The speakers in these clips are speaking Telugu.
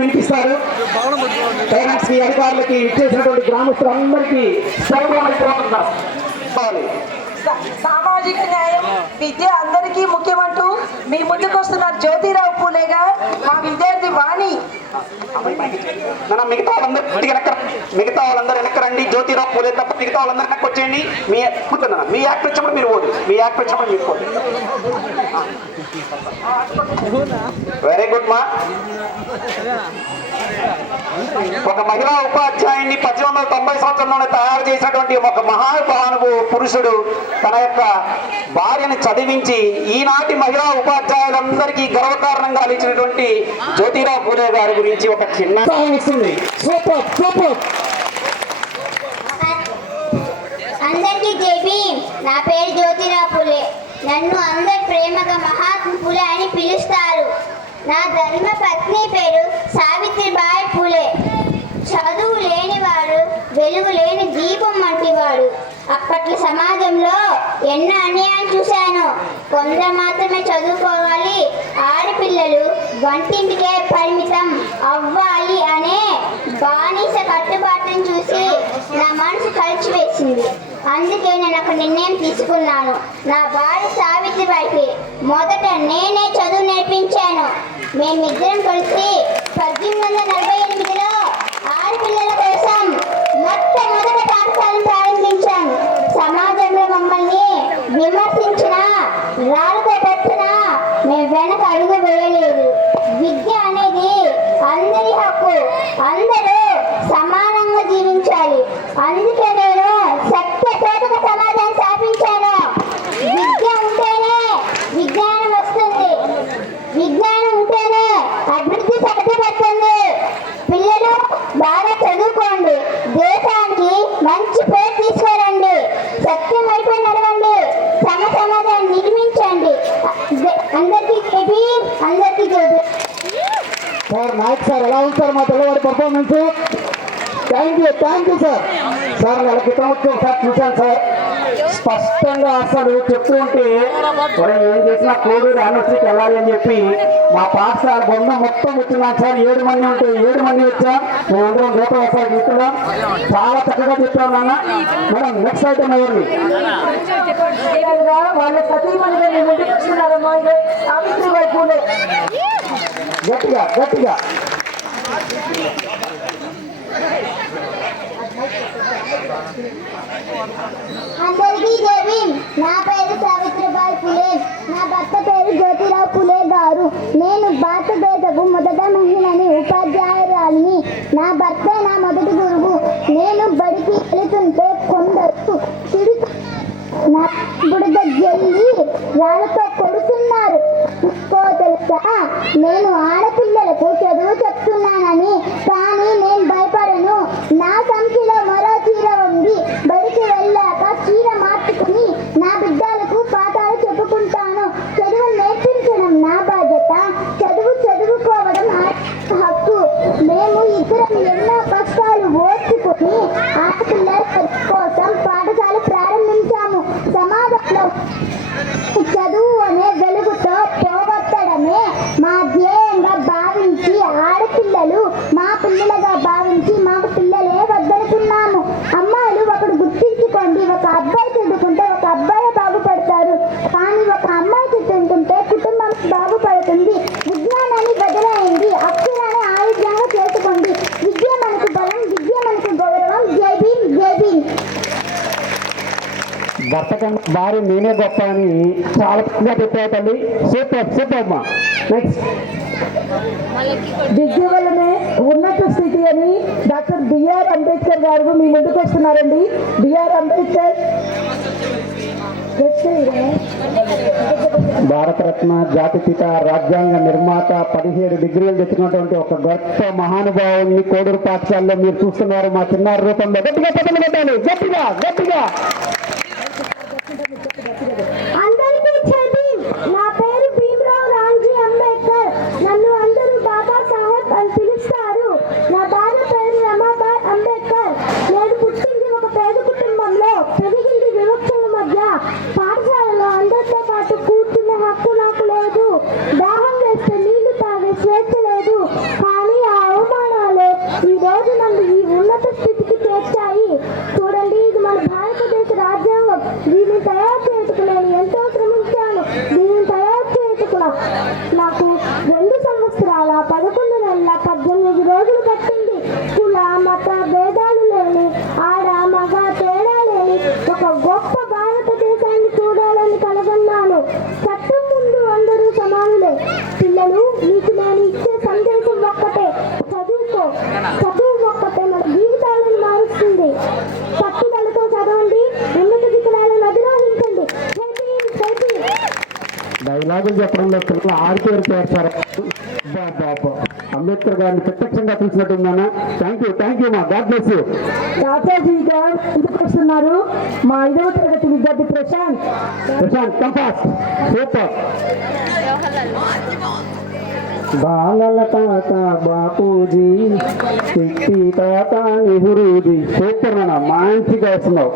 వినిపిస్తారు. పేరెంట్స్ కి, అధికారులకి, ఇచ్చేసినటువంటి గ్రామస్తులందరికీ సామాజిక న్యాయం, విద్య అందరికీ ముఖ్యమంటూ మీ ముందుకు వస్తున్న జ్యోతిరావు పూలేగా మా విద్యార్థి వాణి. మిగతా వాళ్ళందరూ వెనక్కరండి. జ్యోతిరావు పూలే తప్ప మిగతా వాళ్ళందరూ వెనక్కి వచ్చేయండి. మీ యాక్ట్ వచ్చినప్పుడు మీరు పోదు. మీ యాక్ట్ వచ్చినప్పుడు మీరు పోదు. వెరీ గుడ్ మా. ఒక మహిళా ఉపాధ్యాయుని 1890 సంవత్సరంలోనే తయారు చేసినటువంటి ఒక మహానుభావుడు పురుషుడు తన యొక్క భార్యను చదివించి ఈనాటి మహిళా ఉపాధ్యాయులందరికీ గర్వకారణంగా ఇచ్చినటువంటి జ్యోతిరావు పూలే గారి గురించి ఒక చిన్న ఇస్తుంది. Super super. అందరికీ జేబీ. నా పేరు జ్యోతిరావు పూలే. నన్ను అందరు ప్రేమగా మహాత్మా పూలే అని పిలుస్తారు. నా ధర్మ పత్ని పేరు సావిత్రిబాయి పూలే. చదువు లేనివాడు వెలుగు లేని దీపం వంటివాడు. అప్పటి సమాజంలో ఎన్నో అన్యాయం చూశాను. కొందరు మాత్రమే చదువుకోవాలి, ఆడపిల్లలు వంటింటికే పరిమితం అవ్వాలి అనే బానిస కట్టుబాటును చూసి నా మనసు కలిచివేసింది. అందుకే నేను ఒక నిర్ణయం తీసుకున్నాను. నా భార్య సావిత్రిబాయికి మొదట నేనే చదువు నేర్పించాను. మేమిద్దరం కలిసి 1848లో ఆడపిల్లల కోసం మొట్టమొదట పాఠశాలను ప్రారంభించాం. సమాజంలో మమ్మల్ని విమర్శించిన, రాళ్ళతో పెట్టిన మేము వెనక అడుగు వేయలేదు. విద్య అనేది అందరి హక్కు, అందరూ సమానంగా జీవించాలి. అందుకే నేను సత్యశోధక సమాజాన్ని స్థాపించాను. విద్య ఉంటేనే విజ్ఞానం వస్తుంది, విజ్ఞానం ఉంటేనే అభివృద్ధి సాధ్యపడుతుంది. పిల్లలు బాగా చదువుకోండి, దేశానికి మంచి పేరు తీసుకురండి, సత్యం వైపు నడవండి, సమాజాన్ని నిర్మించండి. అందరికీ జేబీ, అందరికీ జేబీ. సార్ నాయక్ సార్ ఎలా ఉంది సార్ మా పిల్లవాడి performance? Thank you sir. Sir నెల క్రితం వచ్చి ఒకసారి చూశాను సార్. స్పష్టంగా అసలు చెప్తూ ఉంటే ఏం చేసినా కోడూరు యూనివర్సిటీకి వెళ్ళాలి అని చెప్పి మా పాఠశాల బొమ్మ మొత్తం వచ్చినాం సార్. 7 మంది ఉంటే 7 మంది వచ్చాం. మేమందరం గోపవాసాలు చూస్తున్నాం. చాలా చక్కగా చెప్పాం నాన్న. మేడం నెక్స్ట్ ఐటమ్ ఎవరిని? వాళ్ళ సతీమణిగా మీ ముందుకు వస్తున్నారమ్మా సావిత్రిబాయి పూలే. గట్టిగా గట్టిగా. అందరికీ జేబీ. నా పేరు సావిత్రిబాయి పూలే. నా భర్త పేరు జ్యోతిరావు పూలే గారు. నేను భారతదేశపు మొదటి మహిళని, ఉపాధ్యాయురాలిని. నా భర్త నా మొదటి గురువు. నేను బడికి వెళుతుంటే కొందరు నా బుడద జల్లి రాళ్ళతో కొడుతున్నారు. తెలుసా, నేను ఆడపిల్లలకు చదువు చెప్తున్నానని. కానీ నేను భయపడను. నా సంఖ్యలో మరో చీర ఉంది. బడికి వెళ్ళాక చీర మార్చుకుని నా బిడ్డలకు పాఠాలు చెప్పుకుంటాను. చదువు నేర్పించడం నా బాధ్యత. చదువుకోవడం హక్కు. మేము ఇద్దరం ఎన్నో కష్టాలు ఓర్చుకుని ఆడపిల్లల కోసం పాఠశాల ప్రారంభించాము. సమాజంలో చదువు అనే వెలుగుతో పోగొట్టడమే మా ధ్యేయంగా భావించి, ఆడపిల్లలు మా పిల్లలుగా భావించి మాకు పిల్లలే వద్దనుకున్నాము. అమ్మాయిలు ఒకటి గుర్తించుకోండి, ఒక అబ్బాయి చదువుకుంటే ఒక అబ్బాయి బాగుపడతారు. కానీ ఒక అమ్మాయి చదువుకుంటే కుటుంబం బాగుపడుతుంది. విజ్ఞానాన్ని బదులైంది, అక్షరాన్ని ఆయుధంగా చేసుకోండి. విద్య మనకు బలం, విద్య మనకు గౌరవం. జై భీమ్, జై భీమ్. భర్త కన్నా భార్య నేనే గొప్ప అని చాలా చక్కగా చెప్పావు తల్లి. సూపర్ సూపర్ అమ్మా. నెక్స్ట్. విద్య వల్లనే ఉన్నత స్థితి అని డాక్టర్ బిఆర్ అంబేద్కర్ గారు మీ ముందుకు వస్తున్నారండి. బిఆర్ అంబేద్కర్ భారతరత్న, జాతిపిత, రాజ్యాంగ నిర్మాత, 17 డిగ్రీలు తెచ్చినటువంటి ఒక గొప్ప మహానుభావుని కోడూరు పాఠశాలలో మీరు చూస్తున్నారు మా చిన్నారి రూపంలో. గట్టిగా పదలు పెట్టాలి, గట్టిగా గట్టిగా. అందరికీ జేబీ. నా పేరు భీమరావు రాంజీ అంబేద్కర్. నన్ను అందరూ బాబా సాహెబ్ అని పిలుస్తారు. నా భార్య పేరు రమాబాయ్ అంబేద్కర్. నేను పుట్టింది ఒక పేద కుటుంబంలో, పెరిగింది వివక్షల మధ్య. పాఠశాలలో అందరితో పాటు కూర్చునే హక్కు నాకు లేదు. దాహం వేస్తే నీళ్లు తాగే స్వేచ్ఛ లేదు. 11 నెలల 18 రోజులు పట్టింది. కుల మత భేదాలు లేని, ఆడ మగ తేడా లేని ఒక గొప్ప భారతదేశాన్ని చూడాలని కలగన్నాను. చట్టం ముందు అందరూ సమానులే. పిల్లలు, మీకు నేను ఇచ్చే సందేశం ఒక్కటే, చదువుకో. చదువు ఒక్కటే మన జీవితాలను మారుస్తుంది. పట్టుదలతో చదవండి, ఉన్నత శిఖరాలను అధిరోహించండి. జై భీమ్, జై భీమ్. డైలాగులు చెప్పడంలో పిల్లలు ఆడితేరిపోయారు సార్. అంబేద్కర్ గారిని ప్రత్యక్షంగా చూసినట్టుందన్నా. థ్యాంక్ యూ మా. God bless you. రాజాజీ గారు ఇంటికి వస్తున్నారు. మా 5వ తరగతి విద్యార్థి ప్రశాంత్. Compass super. బాలల తాత బాపూజీ, శక్తి తాత నెహ్రూజీ. సూపర్ అన్న, మంచిగా వేస్తున్నావు.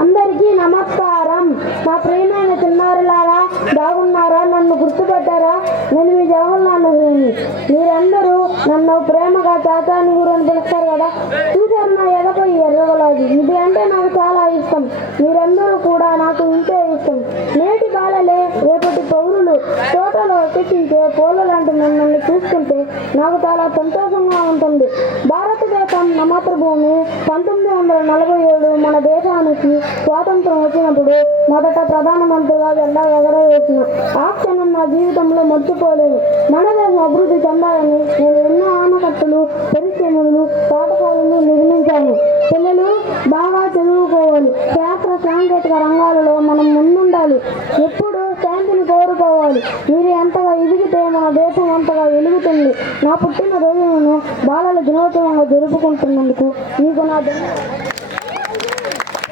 అందరికీ నమస్కారం. నా ప్రియమైన చిన్నారులారా, బాగున్నారా? నన్ను గుర్తుపట్టారా? నేను మీ జవహర్లాల్ నెహ్రూని. మీరందరూ నన్ను ప్రేమగా తాతా నెహ్రూ అని పిలుస్తారు కదా. చూసారు నా ఎదపై ఎర్రగలాది. ఇది అంటే నాకు చాలా ఇష్టం. మీరందరూ కూడా నాకు ఇంతే ఇష్టం. నేటి బాలలే రేపటి పౌరులు. తోటలో ఎక్కించే పూల లాంటి మిమ్మల్ని చూస్తుంటే నాకు చాలా సంతోషంగా ఉంటుంది. భారతదేశం నా మాతృభూమి. 1947 మన దేశానికి స్వాతంత్రం వచ్చినప్పుడు మొదట ప్రధానమంత్రిగా జెండా ఎగరవేసిన ఆ క్షణం నా జీవితంలో మర్చిపోలేదు. మన దేశం అభివృద్ధి చెందాలని నేను ఎన్నో ఆనకట్టులు, పరిశ్రమలు, పాఠశాలలు నిర్మించాను. పిల్లలు బాగా చదువుకోవాలి. శాస్త్ర సాంకేతిక రంగాలలో మనం ముందుండాలి. ఎప్పుడు శాంతిని కోరుకోవాలి. మీరు ఎంతగా ఎదిగితే మన దేశం అంతగా వెలుగుతుంది. నా పుట్టినరోజులను బాలల దినోత్సవంగా జరుపుకుంటున్నందుకు మీకు నా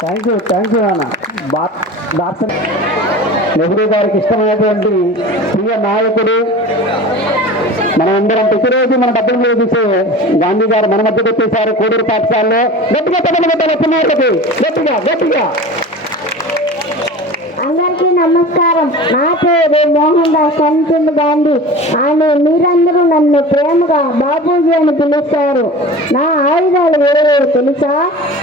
థ్యాంక్ యూ అన్న. డాక్టర్ నెహ్రూ గారికి ఇష్టమైనటువంటి ప్రియ నాయకుడు. మనమందరం ప్రతిరోజు మన డబ్బులు చూసే గాంధీ గారు మన మధ్యకు వచ్చేసారు. కోడూరు పాఠశాలలో గట్టిగా పిల్లలు గట్టిగా. అందరికీ నమస్కారం. నా పేరు మోహన్ దాస్ కరమ్చంద్ గాంధీ అని మీరందరూ నన్ను ప్రేమగా బాపూజీ అని పిలుస్తారు. నా ఆయుధాలు వేరేవేరు తెలుసా?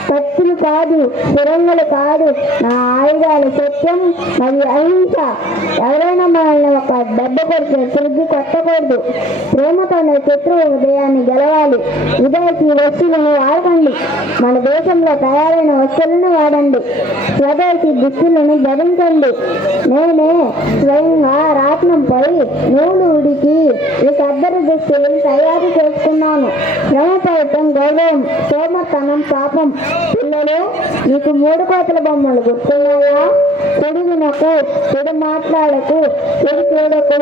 కత్తులు కాదు, సురంగులు కాదు. నా ఆయుధాలు సత్యం మరియు అహింస. ఎవరైనా మనల్ని ఒక దెబ్బ కొడితే తిరిగి కొట్టకూడదు. ప్రేమతోనే శత్రువు ఉదయాన్ని గెలవాలి. విదేశీ వస్తువులను వాడకండి. మన దేశంలో తయారైన వస్తువులను వాడండి. స్వదేశీ దుస్తులను ధరించండి. నేనే స్వయంగా రాట్నంపై నూలు ఉడికి ఈ ఖద్దరు దుస్తులు తయారు చేసుకున్నాను. శ్రమ పడటం గౌరవం, సోమర్తనం పాపం. పిల్లలు, మీకు 3 కోతల బొమ్మలు గుర్తున్నాయా? చెడు వినకు, చెడు మాట్లాడకు, చెడు చూడకు.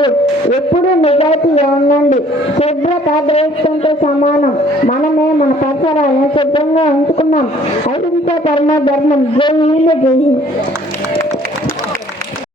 ఎప్పుడూ నిజాయితీగా ఉండండి. శుభ్రత దేశంతో సమానం. మనమే మన పరిసరాలను శుభ్రంగా ఉంచుకున్నాం. అహింస పరమ ధర్మం. జై హింద్, జై హింద్.